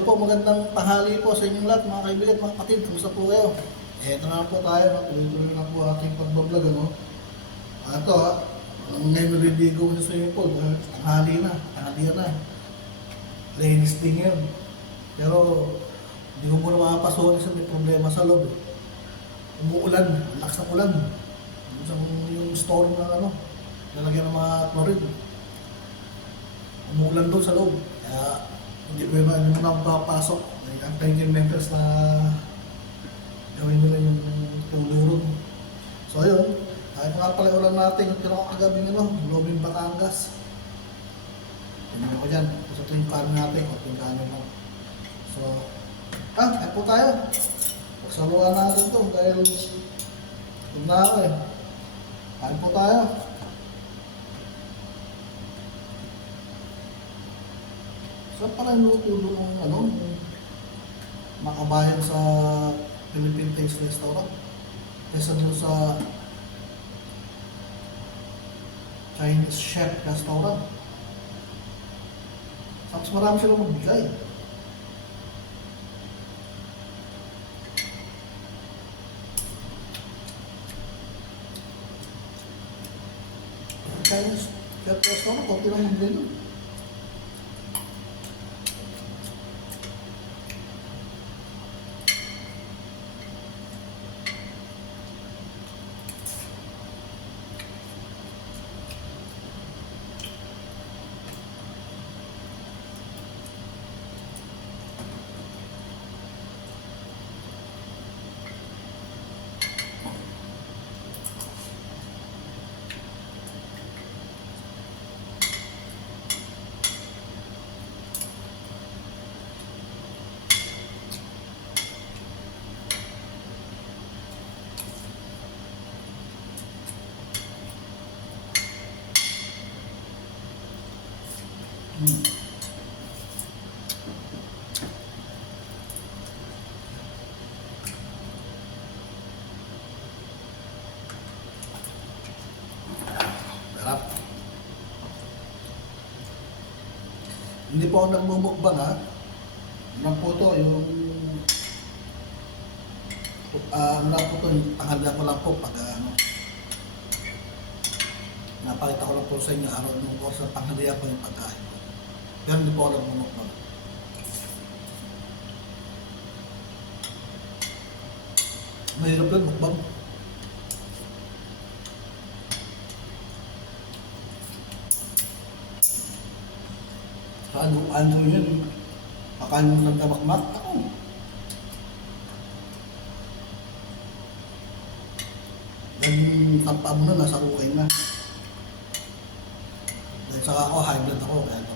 Po, magandang tanghali po sa inyong lahat mga kaibigan, mga kapatid. Kumusta po kayo? Eto na po tayo, tuloy-tuloy na po ating pagbablog. Ano? Ito ha, ngayon naliligo ko sa swimming pool. Tanghali na, tanghali na. Ladies din yun. Pero hindi ko muna makapasukin kasi may problema sa loob. eh. Umuulan, lakas ng ulan. Yung, yung storm ng ano, lalagyan ng mga chlorine. Umuulan doon sa loob. Kaya hindi ko na yung mga papasok. Like, ang penguin members na gawin nila yung tulurong. So ayun, kahit nga pala natin, yung tinaka kagabi nila, Lobing Batangas. Tingnan ko dyan, sa tuwing kanin natin, o tuwing kanin lang. So, ah, ay po tayo. Pagsaluhan natin to dahil huwag na ako eh. Kain po tayo. Saan pa kayo lutulo ng ano, yung makabayan sa Philippine Taste Restaurant? Kesa doon sa Chinese Chef Restaurant. Tapos marami silang magbigay. Chinese Chef Restaurant, konti lang magbigay doon. Hmm. Sarap. Hindi po ako nagmumukbang ha. Ano po to, yung... Ah, ano lang po to, yung pangalda ko lang po pag ano... Napakita ko lang po sa inyo araw nung oras na tanghalian ko yung pagkain ko. Pero hindi po ako nagmumukbang. Mahirap yun, mukbang. Ano, ano yun, kakain mo ng tabakmak, ako. Dahil yung tampa mo na, nasa ukay na. Dahil saka ako, high blood ako, kaya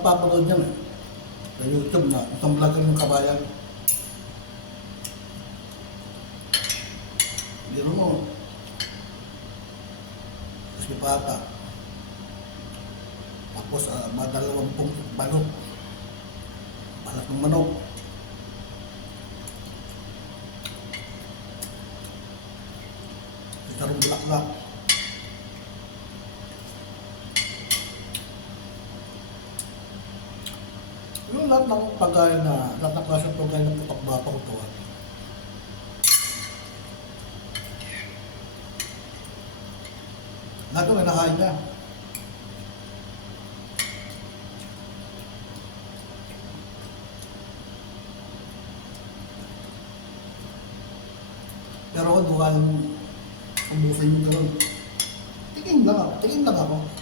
ito pwede. Meron akong papanood niyan eh. Sa YouTube na, isang vlogger ng kabayan. Biro mo. Tapos may pata. Tapos uh, madalawampung balot. Balat ng manok. Isarong bulaklak. Yung lahat ng pagkain na, lahat ng klaseng pagkain na putok bata ko ah. Lahat yung kinakain niya. Pero ako duwal umbusin yung gano'n. Tingin lang ako, tingin lang ako.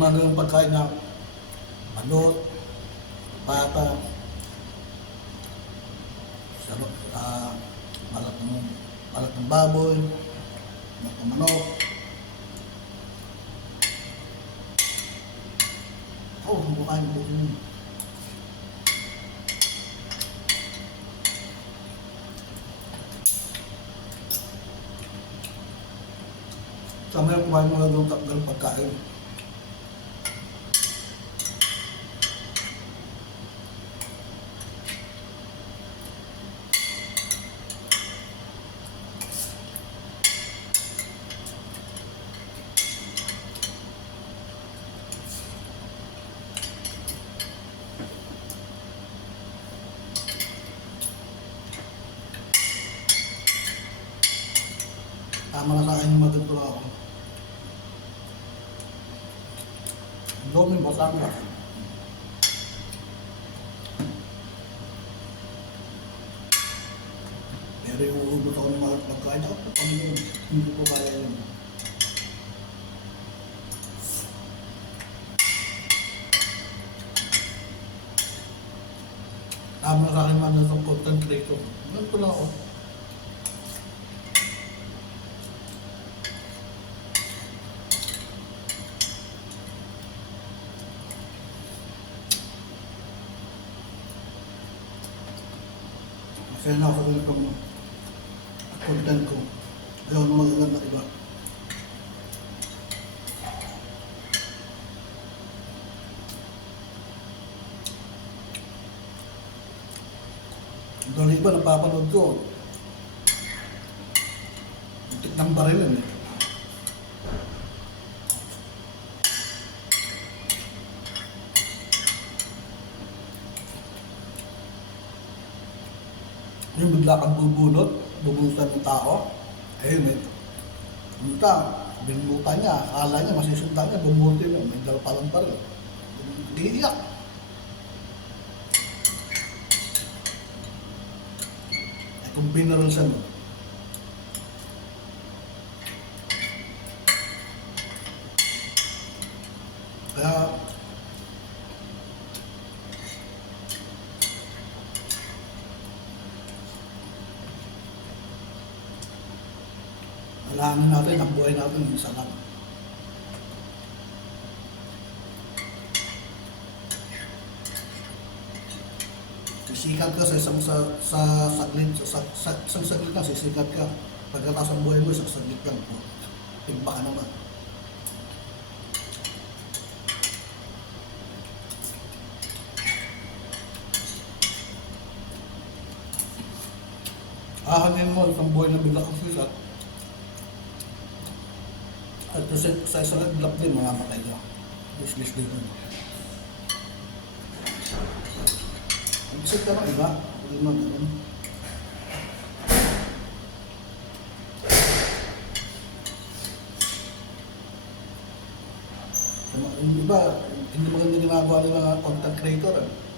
mga ganung pagkain na manok, bata, sarap, uh, balat ng, balat ng baboy, balat ng manok. Oh, bukain, bukain. Sama yung kumain mga ganun pagkain. Na sa akin yung maganto na ako. Pero yung uubot ako ng mga pagkain ako, pang hindi ko kaya yun. Tama sa akin man itong content creator. Ganito lang ako. Masaya na ako sa ganitong content ko. Ayaw na magaganda iba. Doon iba napapanood ko. Tik ng barilan eh. Yung bigla kang bubunot, bubunutan ng tao, ayun eh. Punta, binutan niya, akala niya, masisundan niya, bumuti mo, may dala palang pa rin. Hindi iyak. Eh kung binarol siya no, kaya Kailangan natin ang buhay natin yung isa lang. Sisikat ka sa isang sa, sa saglit, sa, sa, sa, isang saglit lang, sisikat ka. Pagkatapos ang buhay mo, isang saglit lang. Tigba ka naman. Ahanin mo isang buhay na bigla kang sikat. At sa, sa isang iglap din, mamamatay ka. Useless din yun. Mag-isip ka ng iba. Hindi mo ganun. Yung iba, hindi maganda ginagawa nila content creator. Eh.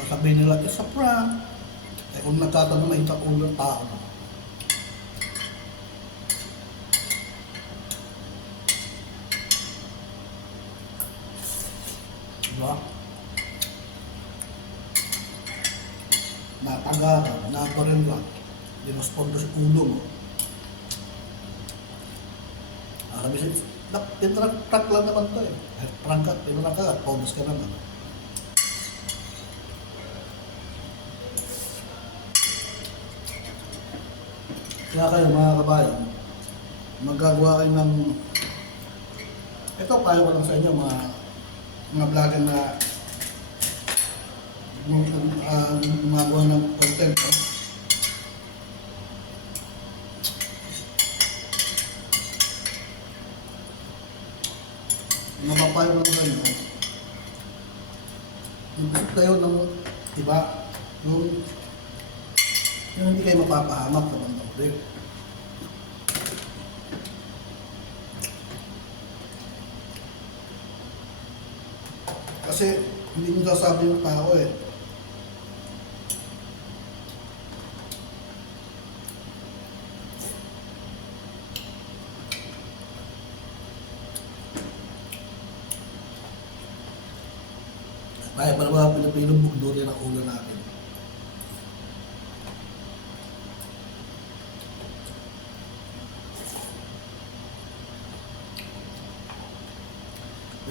Sasabihin nila, it's a prank. Eh kung nagkataon na maintak ulo ng tao. Diba? Nataga ka, nabaril ka. Dinospondo sa ulo mo. Sa Dak, tinrak prank lang naman to eh. Eh, Prank ka, tinrak ka, bonus ka naman. Kaya kayo mga kabayan, magagawa kayo ng ito payo ko lang sa inyo mga mga vlogger na uh, gumagawa ng content oh. Mapapayo lang sa inyo Isip kayo ng iba yung yung hindi kayo mapapahamak sa huli. Kasi hindi mo sasabi ng tao eh. Kaya para mga Pilipino, bugnurin ang ulo natin.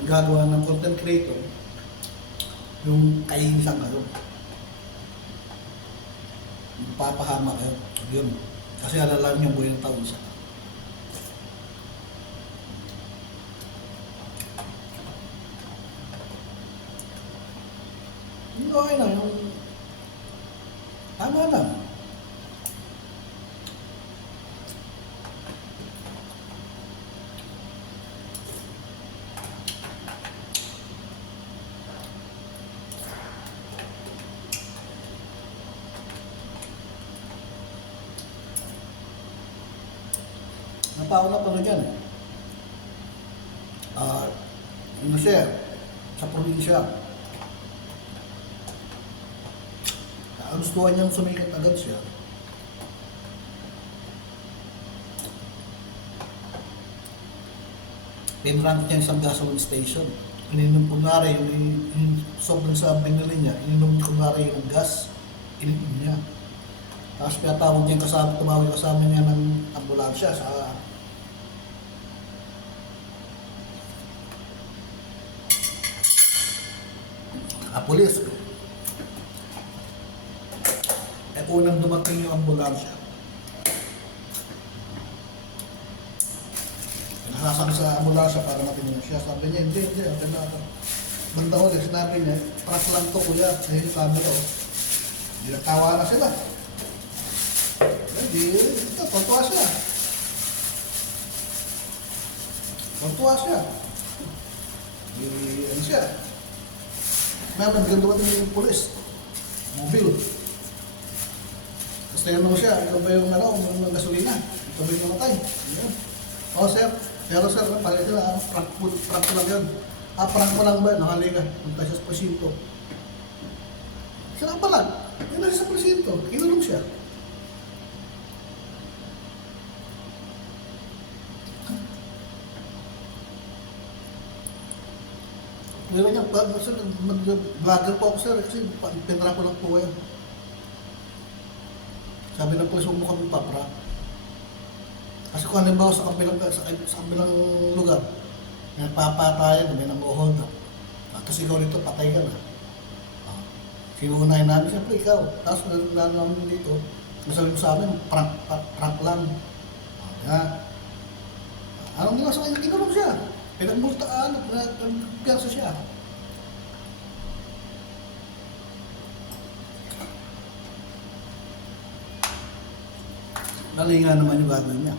Nagagawa ng content creator, yung kainisan kayo. Papahama kayo. Yun. Kasi alalaman yung buhay ng taon sa Yung okay lang, yung tama lang. Napauna pa rin dyan. Ah, ano siya, sa probinsya. Gustuhan niyang sumikat agad siya. Pinrank niya isang gasoline station. Ininom kunwari yung, yung, yung sobrang sa binili niya, ininom kunwari yung gas. Ininom niya. Tapos kaya tawag niya kasama, tumawag kasama niya ng ambulansya sa kapulis. Eh unang dumating yung ambulansya. Nakasama sa ambulansya para matingin siya. Sabi niya, hindi, hindi, okay na ako. Banda ko, sinabi niya, truck lang to kuya. Yung sabi ko. Nagtawa na sila. Hindi, ito, tuntua siya. Tuntua siya. Di, ano siya. Meron, biglang dumating yung pulis. Mobile. Tapos tinanong siya, ito ba yung ano, yung gasolina? Ito ba yung namatay? Yun. Oo, sir. Pero sir, palit na, ah, prank, prank ko lang yun. Ah, prank mo lang ba? Nakali ka. Punta siya sa presinto. Siya lang pala. Yun na sa presinto. Kinulong siya. Meron niya, pag sir, mag-vlogger po ako sir, kasi pinra ko lang po yan. Sabi ng pulis, huwag mo kami papra. Kasi kung halimbawa sa kabilang, sa, sa kabilang lugar, nagpapatayan, may nang-hold up. Ah, kasi ikaw rito, patay ka na. Ah, sinuunahin namin, siyempre ikaw. Tapos nalaman mo dito, nasabi mo sa amin, prank, prank, lang. Ah? Anong ginawa sa kanya? Kinulong siya. Pinagmultaan, nagpiyansa siya. Dali nga naman yung gagawin niya.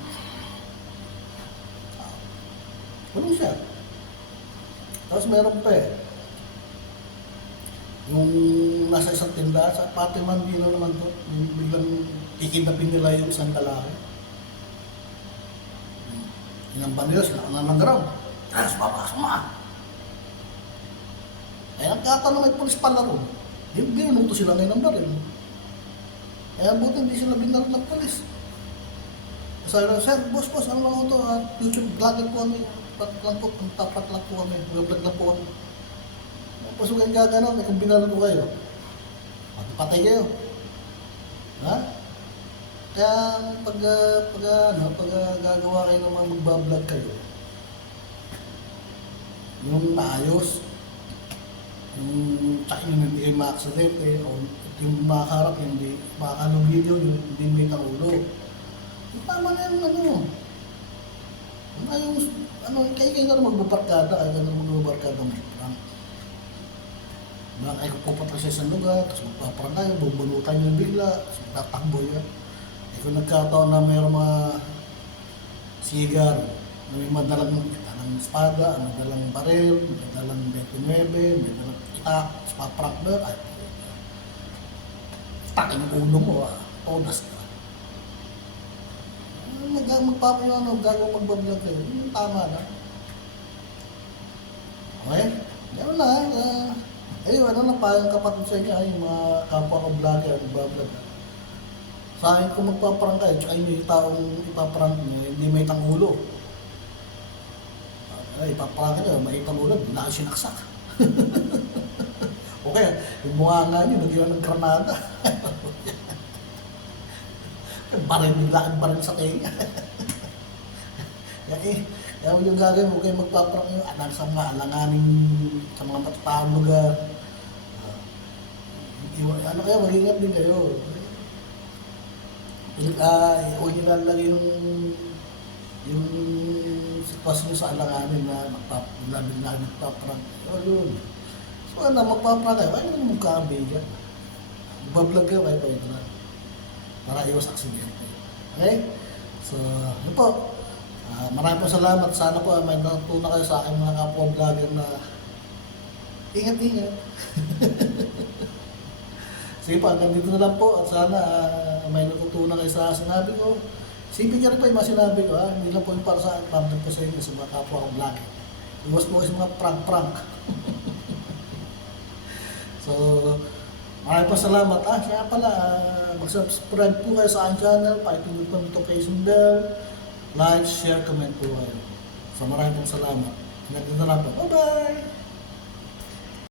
Kulong siya. Tapos meron pa eh. Yung nasa isang tindahan, sa pati man dino naman to, yung biglang kikidnapin nila yung isang lalaki. Inamban nila, sila naman na raw. Tres, babas mo ah. Eh, nagkatanong may pulis pala ron. Yung binunong to sila ngayon ng baril. Kaya buti hindi sila binaril ng pulis. Sabi na, sir, boss, boss, ano lang ako to, ah, YouTube vlogger po kami. Pat lang po, tapat lang po kami, vlog lang po kami. Huwag kang gagano, may kung binaril ko kayo. Patay kayo. Ha? Kaya pag, ah, pag, ah, ano, pag gagawa kayo ng mga magbablog kayo, yung maayos, yung tsaka yung hindi kayo ma-accidente, o yung makaharap, yung hindi makakalong video, yung hindi may ulo. Tama na yung ano, ayos, ano, kayo kayo na magbabarkada, kayo na magbabarkada may prank. Baka kayo pupunta sa isang lugar, tapos magpaparang kayo, bubunutan nyo bigla, tapos tatakbo yan. Eh kung nagkataon na mayroong mga sigar, na may madalang dalang espada, may dalang baril, may dalang 29, may dalang itak, tapos paprank na, ay, takin ulo mo, ah, todas ka. Nag magpapayo ano, gagawa magbablog kayo, yung tama na. Okay? Gano'n na, uh, ayun, ano na payang kapatid sa inyo, ay, mga kapwa ko vlogger, nagbablog. Sa akin kung magpaparang kayo, tsaka yung taong ipaparang nyo, hindi may tangulo. Ay, ipaparang ka nyo, may tangulo, na sinaksak. Okay, yung mukha nga nyo, nagyan ng granada. baril, biglaan baril sa tenga. Kaya kaya mo yung gagawin, huwag kayong magpaprank yung anak sa mga alanganin sa mga matataang lugar. Ah, ano kayo, mag-ingat din kayo. Ah, huwag nyo lalagay yung yung sitwasyon sa alanganin na magpap, bigla-bigla nagpaprank. O yun. So ano, magpaprank kayo, ayaw naman magkakabigan. Bablog kayo kayo kayo na. Para iwas aksidente. Okay? So, yun po. Ah, maraming po salamat. Sana po ah, may natutunan kayo sa aking mga kapwa vlogger na ingat-ingat. Sige po, hanggang dito na lang po at sana ah, may natutunan kayo sa sinabi ko. Sipin niyo rin po yung mga sinabi ko ha. Hindi lang po yung para sa akin, public po sa inyo sa mga kapwa kong vlogger. Iwas po kayo sa mga prank-prank. so, maraming po salamat. Ah, kaya pala, ah, mag-subscribe po kayo sa aking channel, pakipindot po ang notification bell, like, share, comment po kayo. So maraming pong salamat. Dito na lang po. Bye-bye!